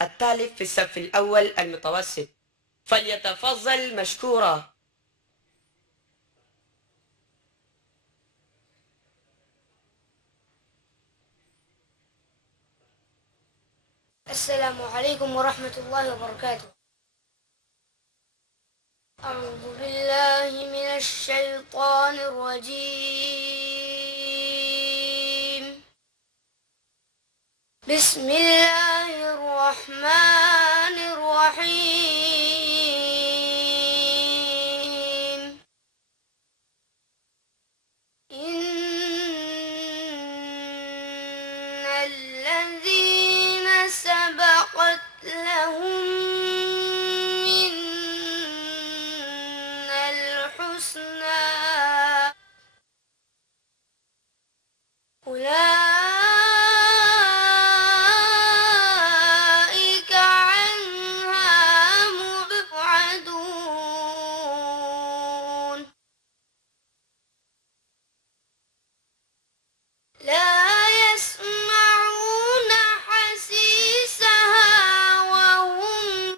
الثالث في الصف الأول المتوسط، فليتفضل مشكورا. السلام عليكم ورحمة الله وبركاته. أعوذ بالله من الشيطان الرجيم. بسم الله الرحمن الرحيم. إن الذين سبقت لهم منا الحسنى أولئك عنها مبعدون. لا يسمعون حسيسها وهم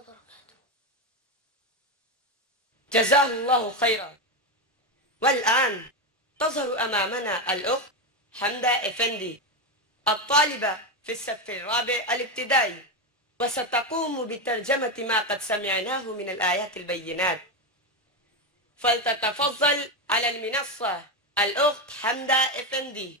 وبركاته. جزاه الله خيرا. والآن تظهر أمامنا الأخت حمدة إفندي الطالبة في الصف الرابع الابتدائي، وستقوم بترجمة ما قد سمعناه من الآيات البينات. فلتتفضل على المنصة الأخت حمدة إفندي.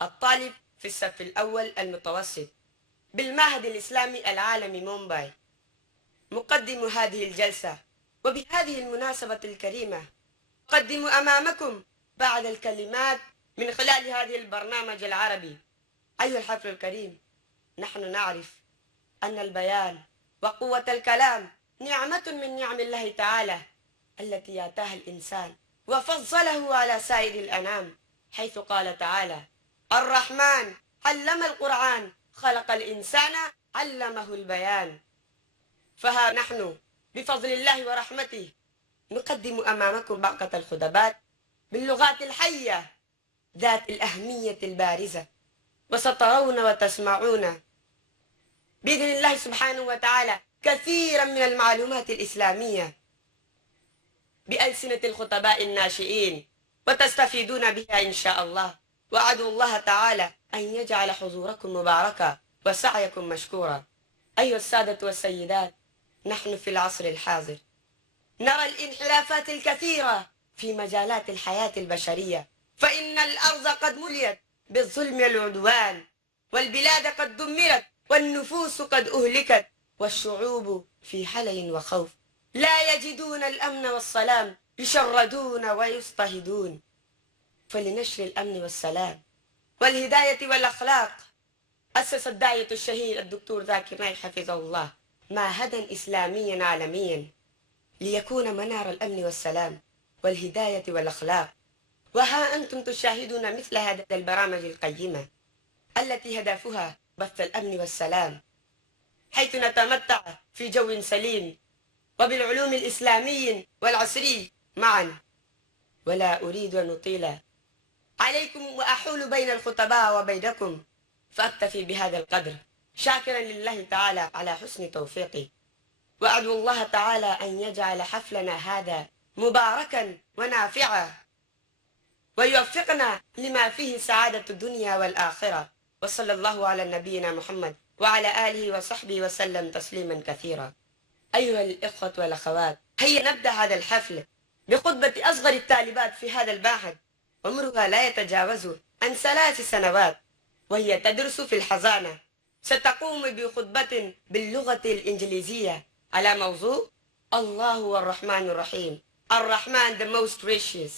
الطالب في الصف الأول المتوسط بالمعهد الإسلامي العالمي مومباي، مقدم هذه الجلسة. وبهذه المناسبة الكريمة أقدم أمامكم بعض الكلمات من خلال هذه البرنامج العربي. أيها الحفل الكريم، نحن نعرف أن البيان وقوة الكلام نعمة من نعم الله تعالى التي آتاها الإنسان وفضله على سائر الأنام، حيث قال تعالى: الرحمن علم القرآن خلق الإنسان علمه البيان. فها نحن بفضل الله ورحمته نقدم أمامكم باقة الخطبات باللغات الحية ذات الأهمية البارزة، وسترون وتسمعون بإذن الله سبحانه وتعالى كثيرا من المعلومات الإسلامية بألسنة الخطباء الناشئين، وتستفيدون بها إن شاء الله. وأدعو الله تعالى أن يجعل حضوركم مباركا وسعيكم مشكورا. أيها السادة والسيدات، نحن في العصر الحاضر نرى الانحرافات الكثيرة في مجالات الحياة البشرية، فإن الأرض قد مليت بالظلم والعدوان، والبلاد قد دمرت، والنفوس قد أهلكت، والشعوب في حلل وخوف، لا يجدون الأمن والسلام، يشردون ويضطهدون. فلنشر الأمن والسلام والهداية والأخلاق أسس الداعية الشهير الدكتور ذاكر نايك حفظه الله معهدا إسلاميا عالميا ليكون منار الأمن والسلام والهداية والأخلاق. وها أنتم تشاهدون مثل هذه البرامج القيمة التي هدفها بث الأمن والسلام، حيث نتمتع في جو سليم وبالعلوم الإسلامي والعصري معا. ولا أريد أن أطيل عليكم وأحول بين الخطباء وبينكم، فأكتفي بهذا القدر، شاكرا لله تعالى على حسن توفيقي. وأدعو الله تعالى أن يجعل حفلنا هذا مباركا ونافعا، ويوفقنا لما فيه سعادة الدنيا والآخرة. وصلى الله على نبينا محمد وعلى آله وصحبه وسلم تسليما كثيرا. أيها الإخوة والأخوات، هيا نبدأ هذا الحفل بخطبة أصغر الطالبات في هذا المعهد، عمرها لا يتجاوز عن 3 سنوات، وهي تدرس في الحضانة. ستقوم بخطبة باللغة الإنجليزية على موضوع الله هو الرحمن الرحيم، الرحمن the most gracious.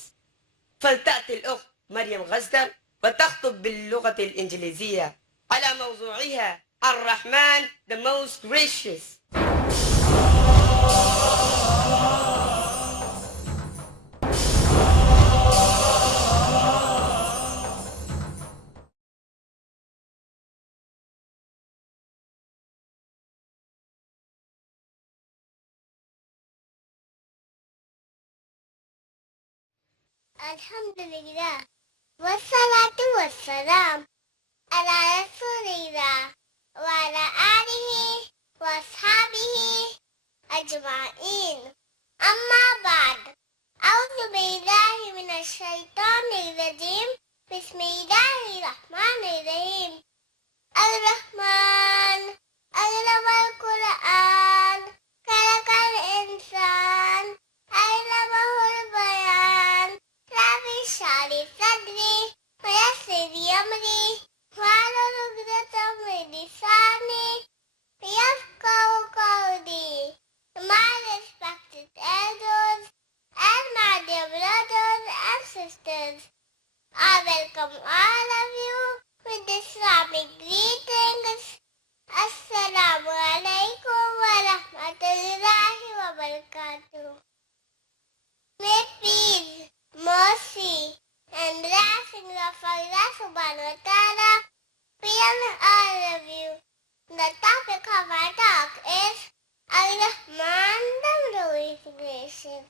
فلتأتي الأخت مريم غزدر وتخطب باللغة الإنجليزية على موضوعها الرحمن the most gracious. Alhamdulillah. Wassalatu wassalam ala rasulillah wa ala alihi wa ashabihi ajma'in. Amma ba'd. A'udhu billahi minash shaitanir rajim. Bismillahir rahmanir rahim. Ar-Rahman, Allama al-Quran, Khalaqal insan, Allamahul bayan. Rabbi shrah li sadri wa yassir li amri wahlul 'uqdatam min lisani yafqahu qawli. My respected elders and my dear brothers and sisters, I welcome all of you with Islamic greetings. Assalamu alaikum wa rahmatullahi wa barakatuh. May peace, mercy, and blessings of Allah subhanahu wa ta'ala be on all of you. The topic of our talk is Ar-Rahman, the most gracious.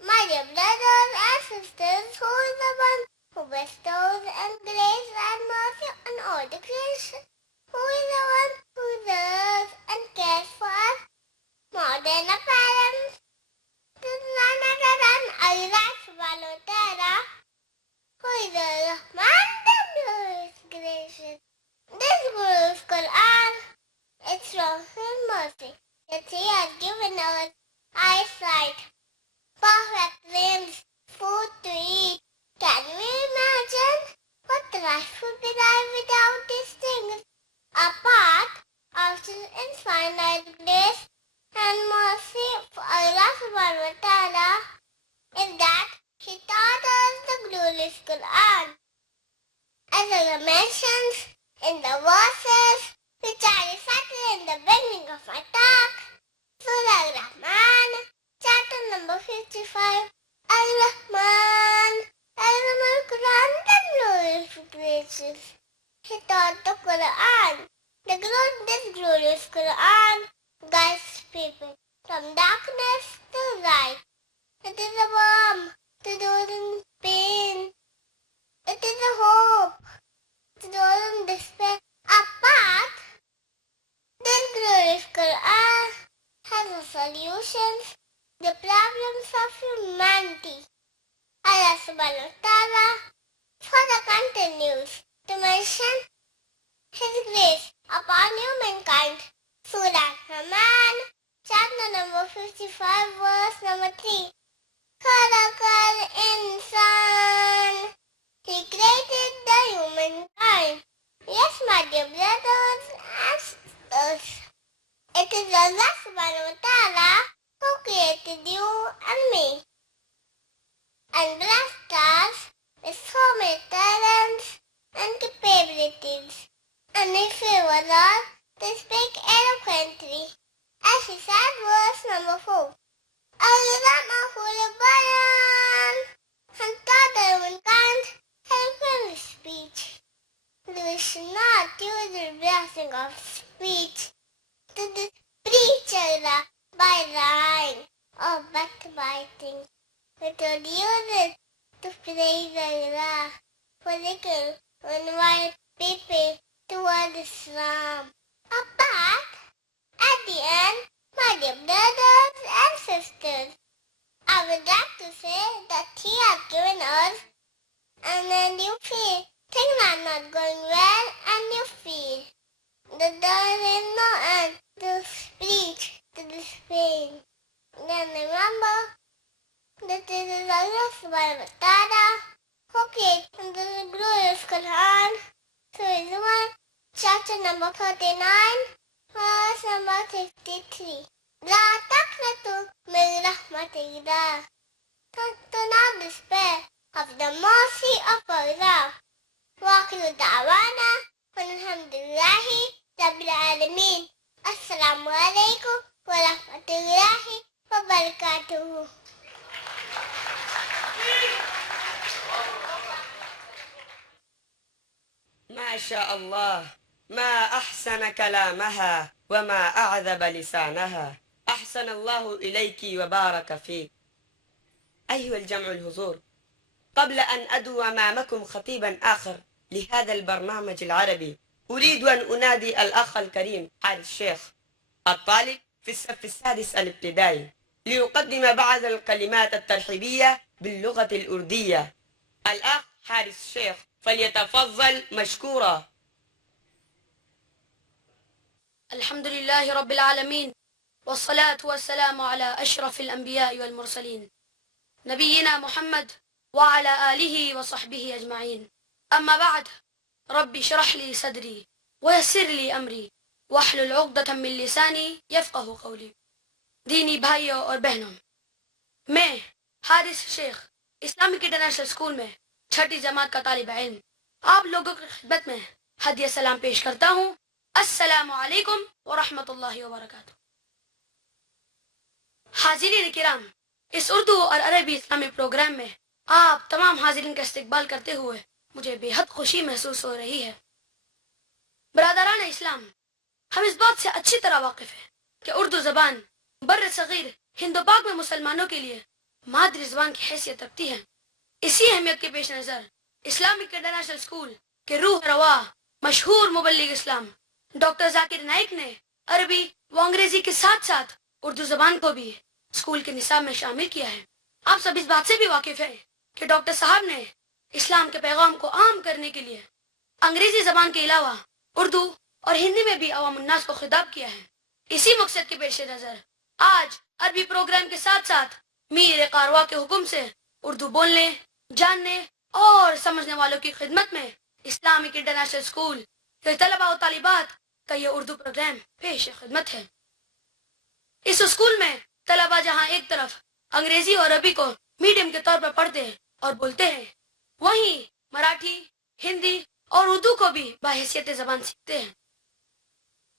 My dear brothers and sisters, who is the one who bestows and grace and mercy on all the creation? Who is the one who loves and cares for us more than our parents? This is none other than Allah subhanahu wa ta'ala, who is the Rahman, the most gracious. This glorious Quran is from His mercy that He has given us eyesight, perfect limbs, food to eat. Can we imagine what life would be like without these things? Apart of His infinite grace and mercy for Allah subhanahu wa ta'ala is that He taught us the glorious Quran. As Allah mentions in the verses which are recited in the beginning of our talk, Surah Al-Rahman, chapter number 55, Al-Rahman, Al-Rahman Quran, the glorious gracious. He taught the Quran. This glorious Quran guides people from darkness to light. It is a balm to those in pain. It is a hope to those in despair. A path. This glorious Quran has the solutions to the problems of humanity. Allah subhanahu wa ta'ala further continues to mention His grace upon humankind. Surah Rahman, chapter number 55, verse number 3. Khalaqal insan. He created the humankind. Yes, my dear brothers and sisters, it is Allah subhanahu wa ta'ala who created you and me and blessed us with so many talents and capabilities, and He favored us to speak eloquently. As He said, verse number 4, Allamahul bayan, and taught the humankind eloquent speech. We should not use the blessing of speech to preach Allah by lying or backbiting. We should use it to praise Allah, for they can invite people toward Islam. But at the end, my dear brothers and sisters, I would like to say that He has given us, and then you feel things are not going well and you feel Tara, okay, and the Guru of Quran, Surah Zumar, chapter number 39, verse number 53. La taqnatu min rahmatillah. Do not despair of the mercy of Allah. Wa da'wana walhamdulillahi rabbil alamin. Assalamu alaikum wa rahmatullahi wa barakatuhu. ما شاء الله، ما أحسن كلامها وما أعذب لسانها. أحسن الله إليك وبارك فيك. أيها الجمع الحضور، قبل أن أدعو أمامكم خطيبا آخر لهذا البرنامج العربي، أريد أن أنادي الأخ الكريم حارث الشيخ الطالب في الصف السادس الابتدائي ليقدم بعض الكلمات الترحيبية باللغة الأردية. الأخ حارث الشيخ فليتفضل مشكورا. الحمد لله رب العالمين، والصلاة والسلام على أشرف الأنبياء والمرسلين نبينا محمد وعلى آله وصحبه أجمعين. أما بعد، ربي اشرح لي صدري ويسر لي أمري واحلل عقدة من لساني يفقه قولي. دینی بھائیوں اور بہنوں، میں حارث شیخ اسلامک انٹرنیشنل اسکول میں 6ٹھی جماعت کا طالب علم آپ لوگوں کی خدمت میں ہدیہ سلام پیش کرتا ہوں. السلام علیکم ورحمۃ اللہ وبرکاتہ. حاضرین کرام، اس اردو اور عربی اسلامی پروگرام میں آپ تمام حاضرین کا استقبال کرتے ہوئے مجھے بے حد خوشی محسوس ہو رہی ہے. برادران اسلام، ہم اس بات سے اچھی طرح واقف ہیں کہ اردو زبان بر صغیر ہند و پاک میں مسلمانوں کے لیے مادری زبان کی حیثیت رکھتی ہے. اسی اہمیت کے پیش نظر اسلامک انٹرنیشنل اسکول کے روح رواں مشہور مبلغ اسلام ڈاکٹر ذاکر نائک نے عربی و انگریزی کے ساتھ ساتھ اردو زبان کو بھی اسکول کے نصاب میں شامل کیا ہے. آپ سب اس بات سے بھی واقف ہیں کہ ڈاکٹر صاحب نے اسلام کے پیغام کو عام کرنے کے لیے انگریزی زبان کے علاوہ اردو اور ہندی میں بھی عوام الناس کو خطاب کیا ہے. اسی مقصد کے پیش نظر آج عربی پروگرام کے ساتھ ساتھ میر قاروا کے حکم سے اردو بولنے، جاننے اور سمجھنے والوں کی خدمت میں اسلامک انٹرنیشنل اسکول کے طلباء و طالبات کا یہ اردو پروگرام پیش خدمت ہے. اس اسکول میں طلباء جہاں ایک طرف انگریزی اور عربی کو میڈیم کے طور پر پڑھتے اور بولتے ہیں، وہیں مراٹھی، ہندی اور اردو کو بھی بحیثیت زبان سیکھتے ہیں.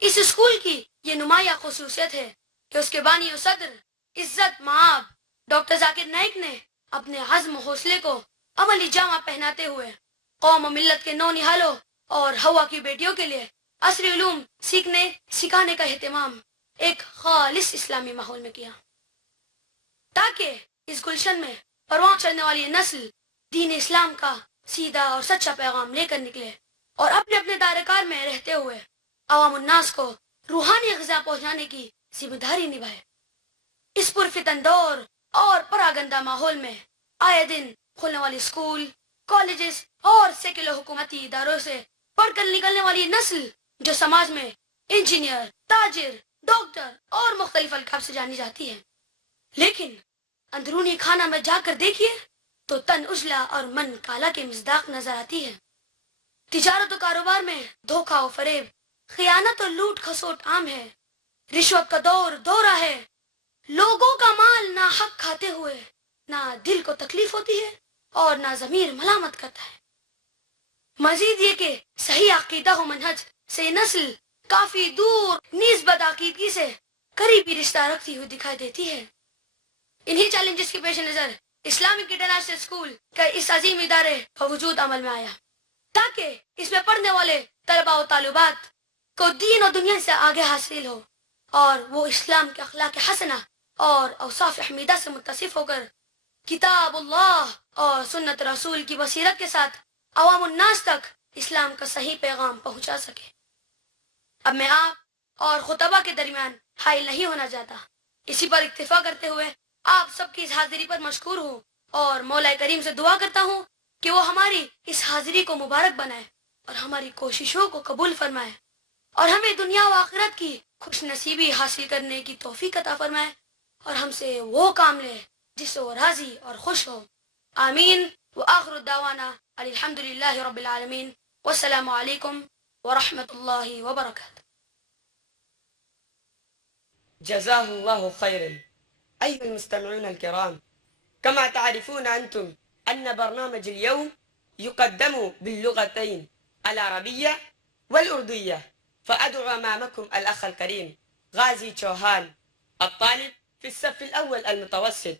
اس اسکول کی یہ نمایاں خصوصیت ہے کہ اس کے بانی و صدر عزت مآب ڈاکٹر ذاکر نائک نے اپنے عزم و حوصلے کو عملی جامہ پہناتے ہوئے قوم و ملت کے نونہالوں اور ہوا کی بیٹیوں کے لیے عصری علوم سیکھنے سکھانے کا اہتمام ایک خالص اسلامی ماحول میں کیا، تاکہ اس گلشن میں پروان چڑھنے والی نسل دین اسلام کا سیدھا اور سچا پیغام لے کر نکلے اور اپنے اپنے دائرہ کار میں رہتے ہوئے عوام الناس کو روحانی غذا پہنچانے کی ذمہ داری نبھائے. اس پرفتن دور اور پراگندہ ماحول میں آئے دن کھلنے والی اسکول، کالجز اور سیکولر حکومتی اداروں سے پڑھ کر نکلنے والی نسل جو سماج میں انجینئر، تاجر، ڈاکٹر اور مختلف القاب سے جانی جاتی ہے، لیکن اندرونی خانہ میں جا کر دیکھیے تو تن اجلا اور من کالا کے مصداق نظر آتی ہے. تجارت و کاروبار میں دھوکہ و فریب، خیانت اور لوٹ کھسوٹ عام ہے. رشوت کا دورہ ہے. لوگوں کا مال نہ حق کھاتے ہوئے نہ دل کو تکلیف ہوتی ہے اور نہ ضمیر ملامت کرتا ہے. مزید یہ کہ صحیح عقیدہ و منہج سے نسل کافی دور نیز بدعقیدگی سے قریبی رشتہ رکھتی ہوئی دکھائی دیتی ہے. انہی چیلنجز کے پیش نظر اسلامک انٹرنیشنل اسکول کا اس عظیم ادارے کا وجود عمل میں آیا تاکہ اس میں پڑھنے والے طلباء و طالبات کو دین و دنیا سے آگے حاصل ہو اور وہ اسلام کے اخلاق حسنہ اور اوصاف حمیدہ سے متصف ہو کر کتاب اللہ اور سنت رسول کی بصیرت کے ساتھ عوام الناس تک اسلام کا صحیح پیغام پہنچا سکے. اب میں آپ اور خطبہ کے درمیان حائل نہیں ہونا چاہتا. اسی پر اکتفا کرتے ہوئے آپ سب کی اس حاضری پر مشکور ہوں اور مولا کریم سے دعا کرتا ہوں کہ وہ ہماری اس حاضری کو مبارک بنائے اور ہماری کوششوں کو قبول فرمائے اور ہمیں دنیا و آخرت کی خوش نصیبی حاصل کرنے کی توفیق عطا فرمائے اور ہم سے وہ کام لے جس سے وہ راضی اور خوش ہو. آمین وآخر الدعوانا الحمد للہ رب العالمین والسلام علیکم ورحمۃ اللہ وبرکاتہ. جزاه الله خيرا. أيها المستمعون الكرام، كما تعرفون أنتم أن برنامج اليوم يقدم باللغتين العربية والأردية، فأدعو أمامكم الأخ الكريم غازي چوہان الطالب في الصف الأول المتوسط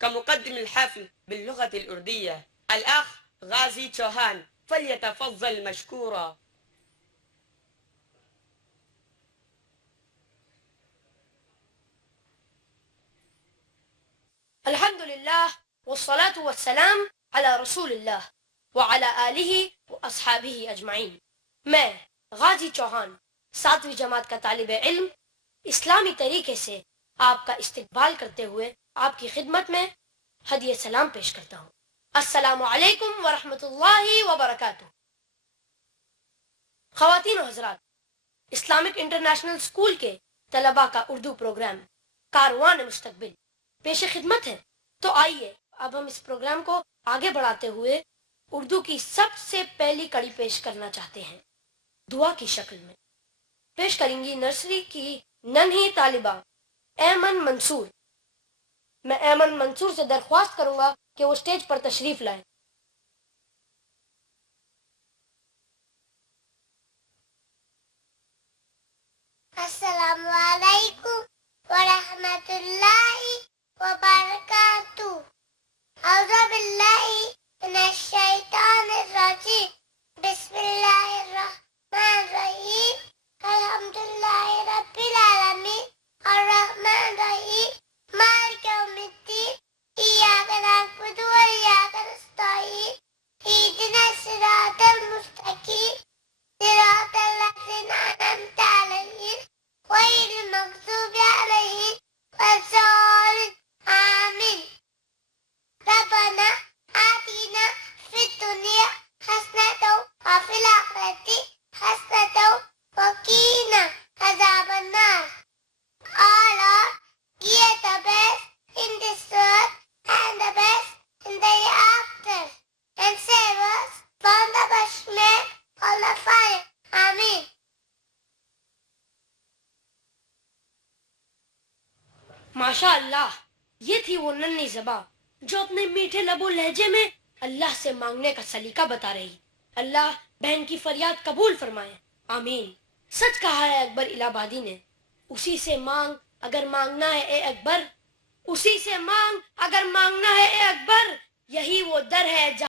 كمقدم الحفل باللغة الأردية. الأخ غازي چوہان فليتفضل مشكورا. الحمد للہ والصلاة والسلام علی رسول اللہ وعلی آلہ واصحابہ اجمعین. میں غازی چوہان 7ویں جماعت کا طالب علم اسلامی طریقے سے آپ کا استقبال کرتے ہوئے آپ کی خدمت میں ہدیہ سلام پیش کرتا ہوں. السلام علیکم ورحمۃ اللہ وبرکاتہ. خواتین و حضرات، اسلامک انٹرنیشنل اسکول کے طلباء کا اردو پروگرام کاروان مستقبل پیش خدمت ہے. تو آئیے اب ہم اس پروگرام کو آگے بڑھاتے ہوئے اردو کی سب سے پہلی کڑی پیش کرنا چاہتے ہیں. دعا کی شکل میں پیش کریں گی نرسری کی ننھی طالبہ ایمن منصور. میں ایمن منصور سے درخواست کروں گا کہ وہ اسٹیج پر تشریف لائیں. السلام علیکم ورحمۃ اللہ وبرکاتہ. اعوذ باللہ من الشیطان الرجیم. بسم اللہ الرحمن الرحیم. الحمدللہ رب العالمین الرحمن الرحیم مالک یوم الدین. ایاک نعبد و ایاک نستعین. اہدنا الصراط المستقیم صراط الذین انعمت علیہم غیر المغضوب علیہم ولا الضالین. آمین. ربنا آتنا فی الدنیا حسنة وفی الآخرة حسنة وقنا عذاب النار. All are here the best in this world and the best in the hereafter, and save us from the punishment of the fire. Amen. ماشاء اللہ، یہ تھی وہ ننھی زباں جو اپنے میٹھے لب و لہجے میں اللہ سے مانگنے کا سلیقہ بتا رہی. اللہ بہن کی فریاد قبول فرمائے. آمین. سچ کہا ہے اکبر الہ آبادی نے، اسی سے مانگ اگر مانگنا ہے اے اکبر، اسی سے مانگ اگر مانگنا ہے اے اکبر. یہی وہ در ہے جہاں